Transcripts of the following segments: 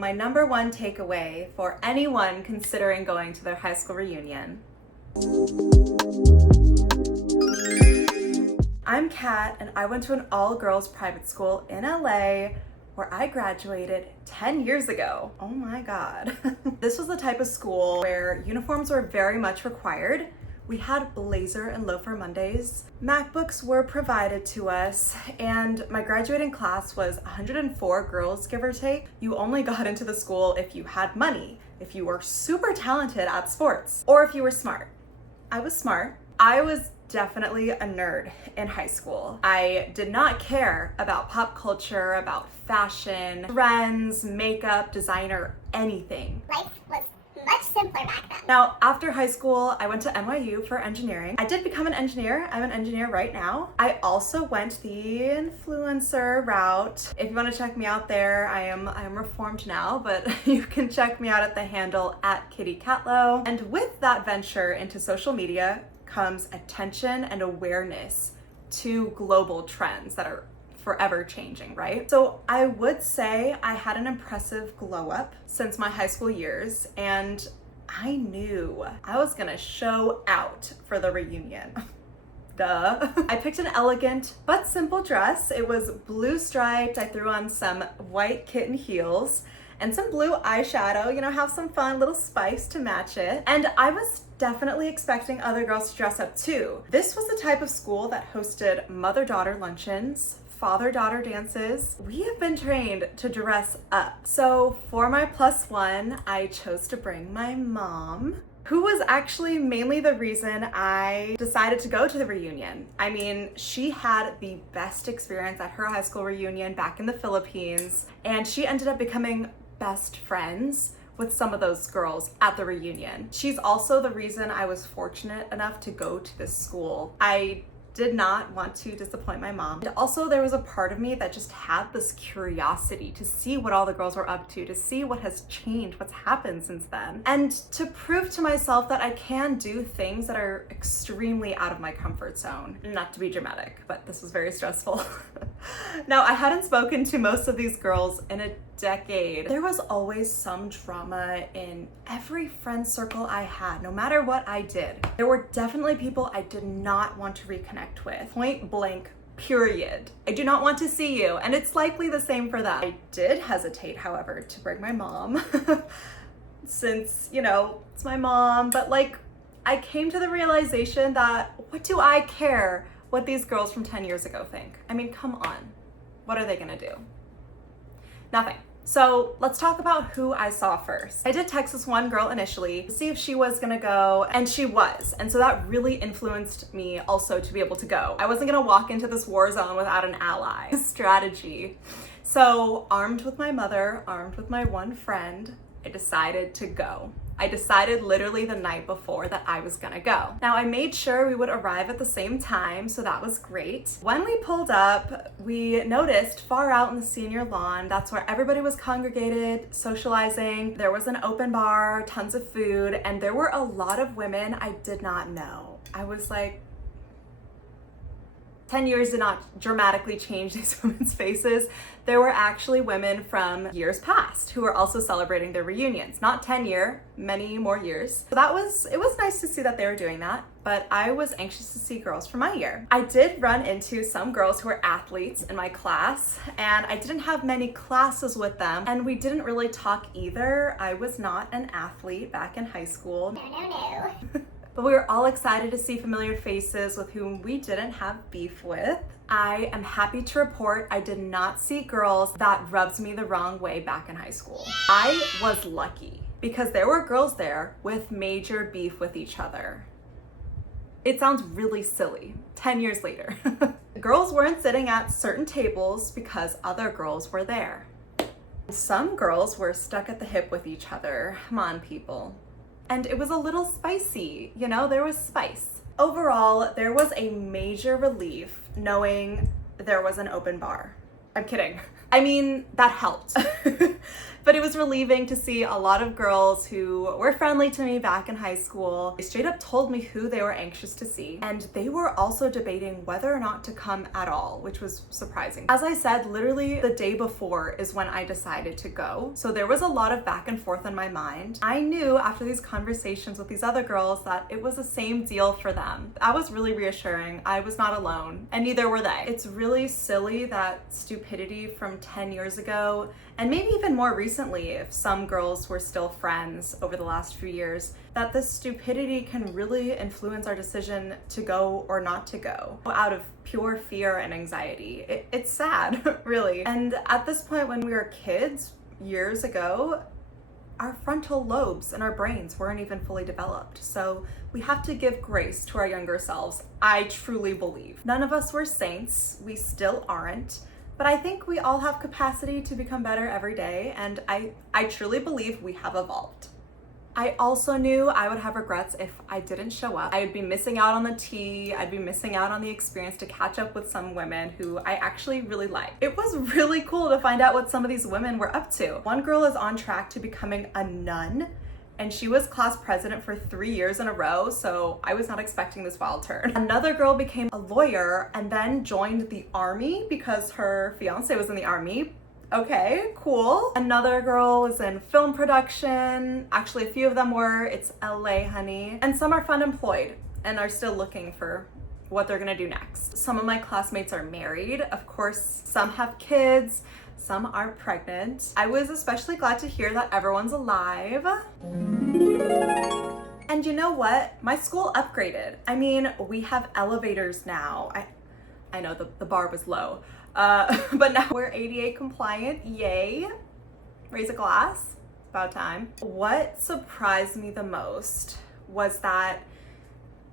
My number one takeaway for anyone considering going to their high school reunion. I'm Kat, and I went to an all-girls private school in LA where I graduated 10 years ago. Oh my God. This was the type of school where uniforms were very much required. We had blazer and loafer Mondays. MacBooks were provided to us, and my graduating class was 104 girls, give or take. You only got into the school if you had money, if you were super talented at sports, or if you were smart. I was smart. I was definitely a nerd in high school. I did not care about pop culture, about fashion, trends, makeup, designer, anything. Life was much simpler back then. Now, after high school, I went to NYU for engineering. I did become an engineer. I'm an engineer right now. I also went the influencer route. If you want to check me out there, I am reformed now, but you can check me out at the handle @KittyCatlow. And with that venture into social media comes attention and awareness to global trends that are forever changing, right? So I would say I had an impressive glow up since my high school years, and I knew I was gonna show out for the reunion. Duh. I picked an elegant but simple dress. It was blue striped. I threw on some white kitten heels and some blue eyeshadow, have some fun little spice to match it. And I was definitely expecting other girls to dress up too. This was the type of school that hosted mother-daughter luncheons, father-daughter dances. We have been trained to dress up. So for my +1, I chose to bring my mom, who was actually mainly the reason I decided to go to the reunion. I mean, she had the best experience at her high school reunion back in the Philippines, and she ended up becoming best friends with some of those girls at the reunion. She's also the reason I was fortunate enough to go to this school. I did not want to disappoint my mom. And also there was a part of me that just had this curiosity to see what all the girls were up to see what has changed, what's happened since then. And to prove to myself that I can do things that are extremely out of my comfort zone. Not to be dramatic, but this was very stressful. Now, I hadn't spoken to most of these girls in a decade. There was always some drama in every friend circle I had, no matter what I did. There were definitely people I did not want to reconnect with. Point blank, period. I do not want to see you, and it's likely the same for them. I did hesitate, however, to bring my mom, since, it's my mom, but I came to the realization that what do I care what these girls from 10 years ago think? I mean, come on. What are they gonna do? Nothing. So let's talk about who I saw first. I did text this one girl initially to see if she was gonna go, and she was. And so that really influenced me also to be able to go. I wasn't gonna walk into this war zone without an ally. Strategy. So armed with my mother, armed with my one friend, I decided to go. I decided literally the night before that I was gonna go. Now, I made sure we would arrive at the same time, so that was great. When we pulled up, we noticed far out in the senior lawn, that's where everybody was congregated, socializing. There was an open bar, tons of food, and there were a lot of women I did not know. I was like, 10 years did not dramatically change these women's faces. There were actually women from years past who were also celebrating their reunions. Not 10 year, many more years. So it was nice to see that they were doing that, but I was anxious to see girls from my year. I did run into some girls who were athletes in my class, and I didn't have many classes with them, and we didn't really talk either. I was not an athlete back in high school. No. But we were all excited to see familiar faces with whom we didn't have beef with. I am happy to report I did not see girls that rubbed me the wrong way back in high school. I was lucky because there were girls there with major beef with each other. It sounds really silly, 10 years later. Girls weren't sitting at certain tables because other girls were there. Some girls were stuck at the hip with each other. Come on, people. And it was a little spicy, there was spice. Overall, there was a major relief knowing there was an open bar. I'm kidding. I mean, that helped. But it was relieving to see a lot of girls who were friendly to me back in high school. They straight up told me who they were anxious to see, and they were also debating whether or not to come at all, which was surprising. As I said, literally the day before is when I decided to go, so there was a lot of back and forth in my mind. I knew after these conversations with these other girls that it was the same deal for them. That was really reassuring. I was not alone, and neither were they. It's really silly that stupidity from 10 years ago, and maybe even more recently if some girls were still friends over the last few years, that this stupidity can really influence our decision to go or not to go out of pure fear and anxiety. It's sad, really. And at this point, when we were kids, years ago, our frontal lobes in our brains weren't even fully developed. So we have to give grace to our younger selves, I truly believe. None of us were saints, we still aren't, but I think we all have capacity to become better every day, and I truly believe we have evolved. I also knew I would have regrets if I didn't show up. I'd be missing out on the tea, I'd be missing out on the experience to catch up with some women who I actually really like. It was really cool to find out what some of these women were up to. One girl is on track to becoming a nun, and she was class president for 3 years in a row, so I was not expecting this wild turn. Another girl became a lawyer and then joined the army because her fiance was in the army. Okay, cool. Another girl was in film production. Actually, a few of them were. It's LA, honey. And some are fun employed and are still looking for what they're gonna do next. Some of my classmates are married. Of course, some have kids. Some are pregnant. I was especially glad to hear that everyone's alive. And you know what? My school upgraded. I mean, we have elevators now. I know the bar was low. But now we're ADA compliant, yay. Raise a glass, about time. What surprised me the most was that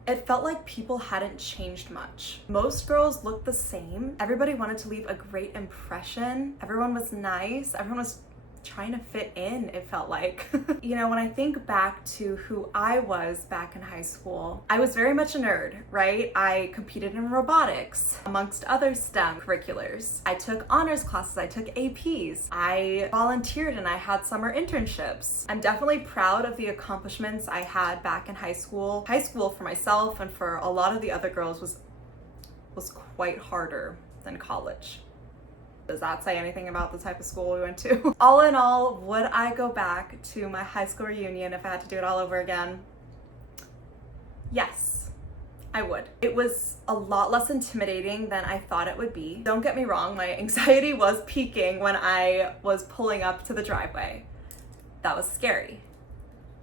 it felt like people hadn't changed much. Most girls looked the same. Everybody wanted to leave a great impression. Everyone was nice. Everyone was trying to fit in, it felt like. You know, when I think back to who I was back in high school, I was very much a nerd, right? I competed in robotics, amongst other STEM curriculars. I took honors classes, I took APs. I volunteered and I had summer internships. I'm definitely proud of the accomplishments I had back in high school. High school for myself and for a lot of the other girls was quite harder than college. Does that say anything about the type of school we went to? All in all, would I go back to my high school reunion if I had to do it all over again? Yes, I would. It was a lot less intimidating than I thought it would be. Don't get me wrong, my anxiety was peaking when I was pulling up to the driveway. That was scary.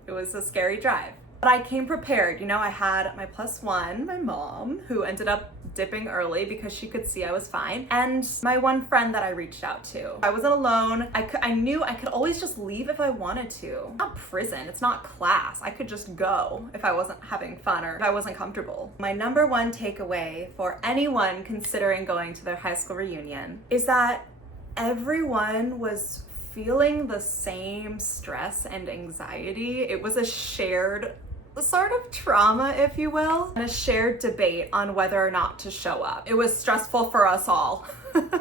It was a scary drive. But I came prepared. You know, I had my +1, my mom, who ended up dipping early because she could see I was fine, and my one friend that I reached out to. I wasn't alone. I knew I could always just leave if I wanted to. It's not prison, it's not class. I could just go if I wasn't having fun or if I wasn't comfortable. My number one takeaway for anyone considering going to their high school reunion is that everyone was feeling the same stress and anxiety. It was a shared sort of trauma, if you will, and a shared debate on whether or not to show up. It was stressful for us all.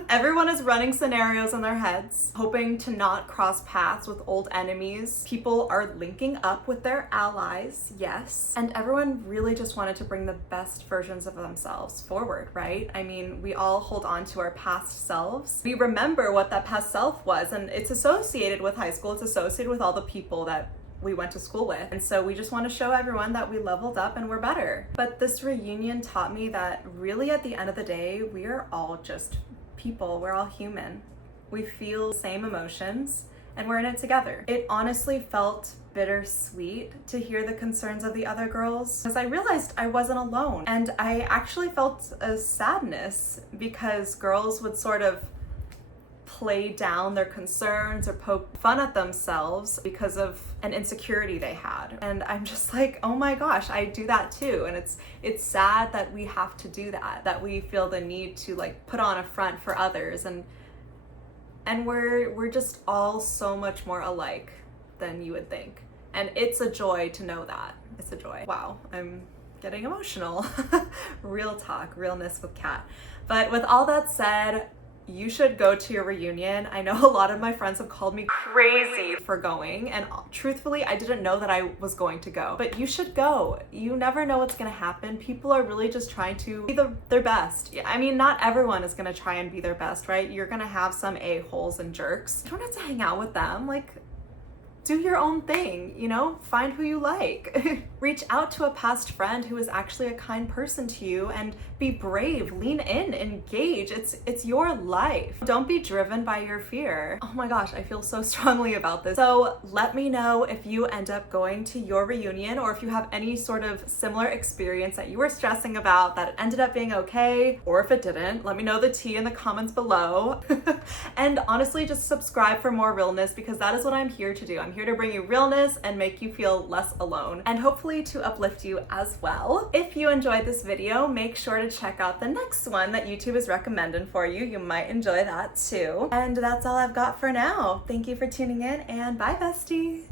Everyone is running scenarios in their heads, hoping to not cross paths with old enemies. People are linking up with their allies, yes. And everyone really just wanted to bring the best versions of themselves forward, right? I mean, we all hold on to our past selves. We remember what that past self was, and it's associated with high school. It's associated with all the people that we went to school with. And so we just want to show everyone that we leveled up and we're better. But this reunion taught me that really at the end of the day, we are all just people. We're all human. We feel the same emotions and we're in it together. It honestly felt bittersweet to hear the concerns of the other girls because I realized I wasn't alone. And I actually felt a sadness because girls would sort of play down their concerns or poke fun at themselves because of an insecurity they had. And I'm just like, oh my gosh, I do that too. And it's sad that we have to do that we feel the need to like put on a front for others, and we're just all so much more alike than you would think. And it's a joy to know that. It's a joy. Wow, I'm getting emotional. Real talk, realness with Kat. But with all that said, you should go to your reunion. I know a lot of my friends have called me crazy for going, and truthfully, I didn't know that I was going to go, but you should go. You never know what's gonna happen. People are really just trying to be their best. I mean, not everyone is gonna try and be their best, right? You're gonna have some a-holes and jerks. You don't have to hang out with them. Like, do your own thing, you know, find who you like. Reach out to a past friend who is actually a kind person to you and be brave, lean in, engage. It's your life. Don't be driven by your fear. Oh my gosh, I feel so strongly about this. So let me know if you end up going to your reunion or if you have any sort of similar experience that you were stressing about that ended up being okay, or if it didn't. Let me know the tea in the comments below. And honestly, just subscribe for more realness, because that is what I'm here to do. I'm here to bring you realness and make you feel less alone, and hopefully to uplift you as well. If you enjoyed this video, make sure to check out the next one that YouTube is recommending for you. You might enjoy that too. And that's all I've got for now. Thank you for tuning in, and bye, bestie.